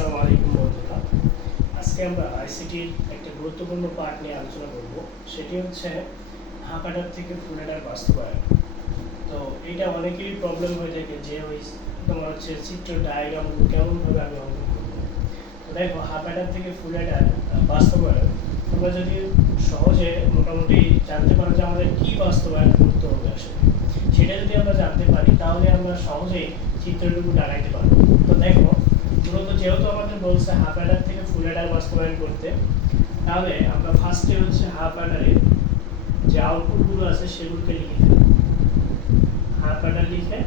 আসসালামু আলাইকুম বন্ধুরা। আজকে আমরা আইসিটির একটা গুরুত্বপূর্ণ পার্ট নিয়ে আলোচনা করব। সেটি হচ্ছে হাফ অ্যাডার থেকে ফুল অ্যাডার বাস্তবায়ন। তো এটা অনেকেরই প্রবলেম হয়ে থাকে যে ওই তোমার হচ্ছে চিত্র ডায়াগ্রামগুলো কেমনভাবে আমি অঙ্কন করবো। তো দেখো, হাফ অ্যাডার থেকে ফুল অ্যাডার বাস্তবায়ন তোমরা যদি সহজে মোটামুটি জানতে পারো যে আমাদের কী বাস্তবায়ন করতে হবে আসলে, সেটা যদি আমরা জানতে পারি তাহলে আমরা সহজেই চিত্রটুকু দাঁড়াইতে পারবো। তো দেখো, মূলত যেহেতু আমাদের বলছে হাফ অ্যাডার থেকে ফুল অ্যাডার বাস্তবায়ন করতে, তাহলে আমরা ফার্স্টে হচ্ছে হাফ অ্যাডারের যে আউটপুটগুলো আছে সেগুলোকে লিখে ফেলি। হাফ অ্যাডার লিখে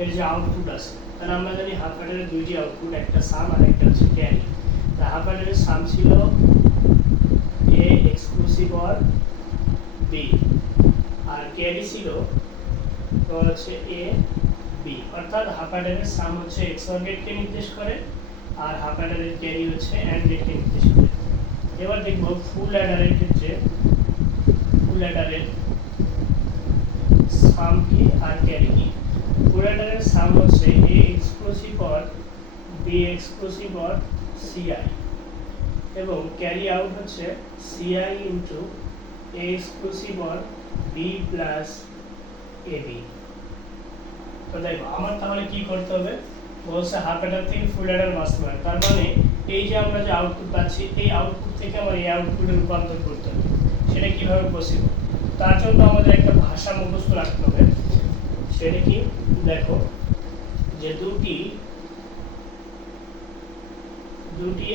এর যে আউটপুট আছে, তাহলে আমরা জানি হাফ অ্যাডারের দুইটি আউটপুট, একটা সাম আর একটা হচ্ছে ক্যারি। তা হাফ অ্যাডারের সাম ছিল এ এক্সক্লুসিভ অর বি, আর ক্যারি ছিল তোমার হচ্ছে এ বি। অর্থাৎ হাফ অ্যাডারের সাম হচ্ছে এক্সঅর গেটকে নির্দেশ করে আর হাফ অ্যাডারের ক্যারি হচ্ছে অ্যান্ড গেটকে নির্দেশ করে। এবার দেখব ফুল অ্যাডারের ক্ষেত্রে ফুল অ্যাডারের সাম কি আর ক্যারি কি। ফুল অ্যাডারের সাম হচ্ছে A exclusive or B exclusive or CI, এবং ক্যারি আউট হচ্ছে CI into A exclusive or B plus A B. তো দেখো, আমার তাহলে কি করতে হবে, বলছে হাফ অ্যাডার থেকে ফুল অ্যাডার বাস্তবায়ন। তার মানে এই যে আমরা যে আউটপুট পাচ্ছি, এই আউটপুট থেকে আমার এই আউটপুটে রূপান্তর করতে হবে। সেটা কিভাবে পসিবল? তার জন্য আমাদের একটা ভাষা মুখস্থ রাখতে হবে। সেটা কি, দেখো যে দুটি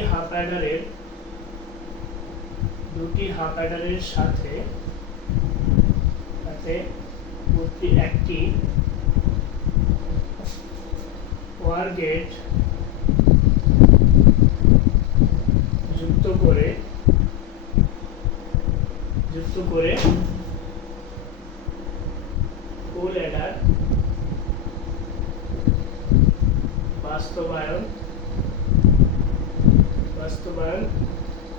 হাফ অ্যাডারের সাথে একটি ওয়ার গেট যুক্ত করে ফুল অ্যাডার বাস্তবায়ন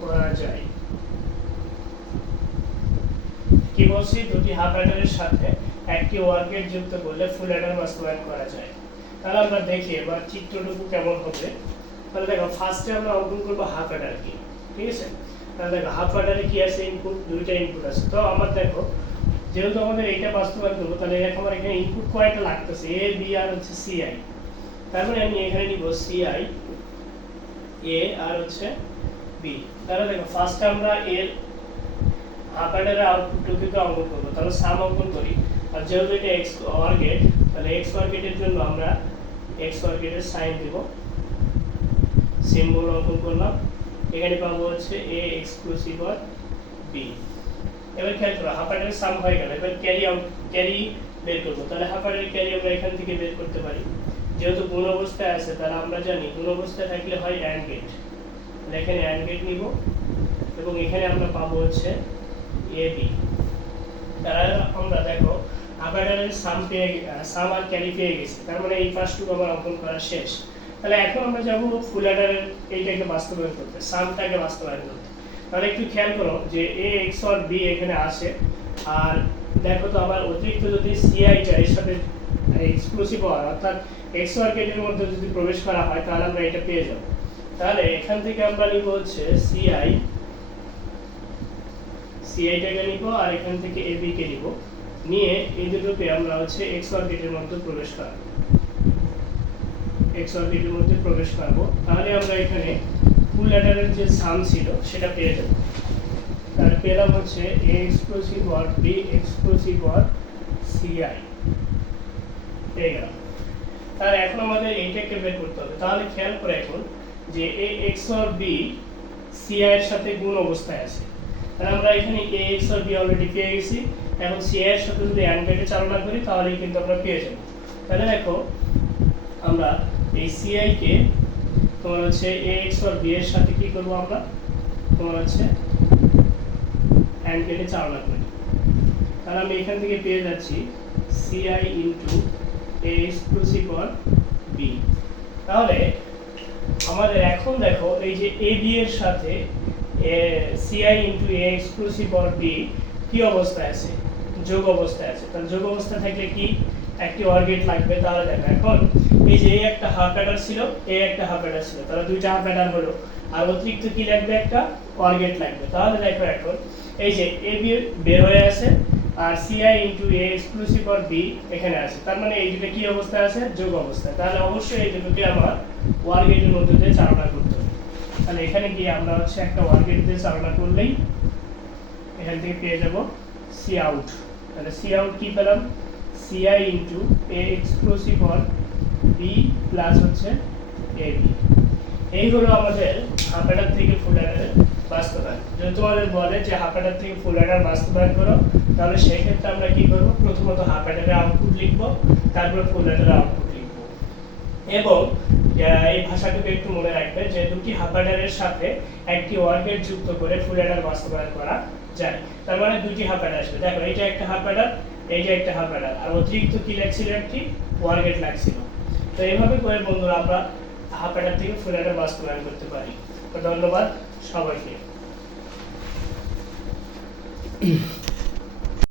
করা যায়। কি বলছি, দুটি হাফ অ্যাডারের সাথে একটি ওয়ার গেট যুক্ত করলে ফুল অ্যাডার বাস্তবায়ন করা যায়। তাহলে আমরা দেখি এবার চিত্রটুকু কেমন হবে। তাহলে দেখো, ফার্স্টে আমরা অঙ্কন করবো হাফ অ্যাডার কি, ঠিক আছে? তাহলে দেখো, হাফ অ্যাডারে কি আছে, ইনপুট, দুইটা ইনপুট আছে। তো আমার দেখো, যেহেতু আমাদের এইটা বাস্তবায়ন করবো, তাহলে এখন আমার এখানে ইনপুট কয়টা লাগতেছে, এ বি আর হচ্ছে সিআই। তার মানে আমি এখানে নিব সিআই এ আর হচ্ছে বি। তাহলে দেখো, ফার্স্টে আমরা এর হাফ অ্যাডারের আউটপুটটুকুকে অঙ্কন করবো। তাহলে সাম অঙ্কন করি। আর যেহেতু এটা এক্স ওয়ার গেট, তাহলে এক্স ওয়ার গেটের জন্য আমরা এক্স ওয়ার গেটের সাইন দেব, সিম্বল অঙ্কন করলাম। এখানে পাবো হচ্ছে এ এক্সক্লুসিভ অর বি। এবার খেয়াল করো, হাফ অ্যাডারের সাম হয়ে গেল। এবার ক্যারি বের করবো। তাহলে হাফ অ্যাডারের ক্যারি আমরা এখান থেকে বের করতে পারি। যেহেতু গুণ অবস্থায় আছে, তাহলে আমরা জানি গুণ অবস্থায় থাকলে হয় অ্যান্ড গেট। তাহলে এখানে অ্যান্ড গেট নিব, এবং এখানে আমরা পাবো হচ্ছে এ বি। তাহলে আমরা দেখো, হাফ অ্যাডারের সাম আর ক্যারি পেয়ে গেছি। তার মানে এই ফার্স্টটুকু আমার অঙ্কন করা শেষ। তাহলে এখন আমরা যাবো ফুল অ্যাডারের এইটাকে বাস্তবায়ন করতে, সামটাকে বাস্তবায়ন করতে। তাহলে একটু খেয়াল করো যে এ এক্স অর বি এখানে আসে, আর দেখো তো আমার অতিরিক্ত যদি সিআইটা এর সাথে এক্সক্লুসিভ হয়, অর্থাৎ এক্স অর গেটের মধ্যে যদি প্রবেশ করা হয়, তাহলে আমরা এটা পেয়ে যাব। তাহলে এখান থেকে আমরা নিব হচ্ছে সিআইটাকে নিব, আর এখান থেকে এ বি কে নিব, নিয়ে এই দুটোকে আমরা হচ্ছে এক্স অর গেটের মধ্যে প্রবেশ করব। তাহলে আমরা এখানে ফুল অ্যাডারের যে সাম ছিল সেটা পেয়ে যাব। তার পেলাম হচ্ছে A exclusive or B exclusive or CI পেয়ে গেলাম। তাহলে এখন আমাদের এইটাকে বের করতে হবে। তাহলে খেয়াল করে এখন যে এ এক্স অর বি সিআই এর সাথে গুণ অবস্থায় আছে। তাহলে আমরা এখানে এ এক্স অর বি অলরেডি পেয়ে গেছি। এখন সিআই এর সাথে যদি অ্যান্ড গেটে চালনা করি, তাহলেই কিন্তু আমরা পেয়ে যাব। তাহলে দেখো, আমরা এই সিআই কে তোমার হচ্ছে এ এক্স অর বি এর সাথে কি করবো, আমরা তোমার হচ্ছে অ্যান্ড গেটে চালনা করি। তাহলে আমি এখান থেকে পেয়ে যাচ্ছি CI into A exclusive or B. তাহলে আমাদের এখন দেখো, এই যে এ বি এর সাথে CI into A exclusive or B কি অবস্থায় আছে, যোগ অবস্থায় আছে। তাহলে যোগ অবস্থায় থাকলে কি, একটি ওয়ার গেট লাগবে। তাহলে দেখো এখন এই যে এই একটা হাফ অ্যাডার ছিল, এই একটা হাফ অ্যাডার ছিল, তাহলে দুইটা হাফ অ্যাডার হলো, আর অতিরিক্ত কি লাগবে, একটা ওয়ার গেট লাগবে। তাহলে দেখো এখন এই যে এ বি বের হয়ে আছে আর CI into A exclusive or B এখানে আছে, তার মানে এই দুটো কি অবস্থায় আছে, যোগ অবস্থায়। তাহলে অবশ্যই এই দুটোকে আমার ওয়ার গেটের মধ্যে দিয়ে চালনা করতে হবে। তাহলে এখানে গিয়ে আমরা হচ্ছে একটা ওয়ার গেট দিয়ে চালনা করলেই এখান থেকে পেয়ে যাব সি আউট। তাহলে সি আউট কি পেলাম, CI into A exclusive or B plus হচ্ছে এ বি। এই হলো আমাদের হাফ অ্যাডার থেকে ফুল অ্যাডারের বাস্তবায়ন। যদি তোমাদের বলে যে হাফ অ্যাডার থেকে ফুল অ্যাডার বাস্তবায়ন করো, তাহলে সেই ক্ষেত্রে আমরা কি করব, প্রথমত হাফ অ্যাডারের আউটপুট লিখব, তারপরে ফুল অ্যাডারের আউটপুট লিখব। এবং এই ভাষাটুকু একটু মনে রাখবে যে দুটি হাফ অ্যাডারের সাথে একটি ওয়ার গেট যুক্ত করে ফুল অ্যাডার বাস্তবায়ন করা যায়। তার মানে দুটি হাফ অ্যাডার আসবে। দেখো এইটা একটা হাফ অ্যাডার, এইটা একটা হাফ অ্যাডার, আর অতিরিক্ত কি লাগছিল, একটি ওয়ার গেট লাগছিল। তো এইভাবে করে বন্ধুরা আমরা হাফ অ্যাডার থেকে ফুল অ্যাডার বাস্তবায়ন করতে পারি। তো ধন্যবাদ সবাইকে।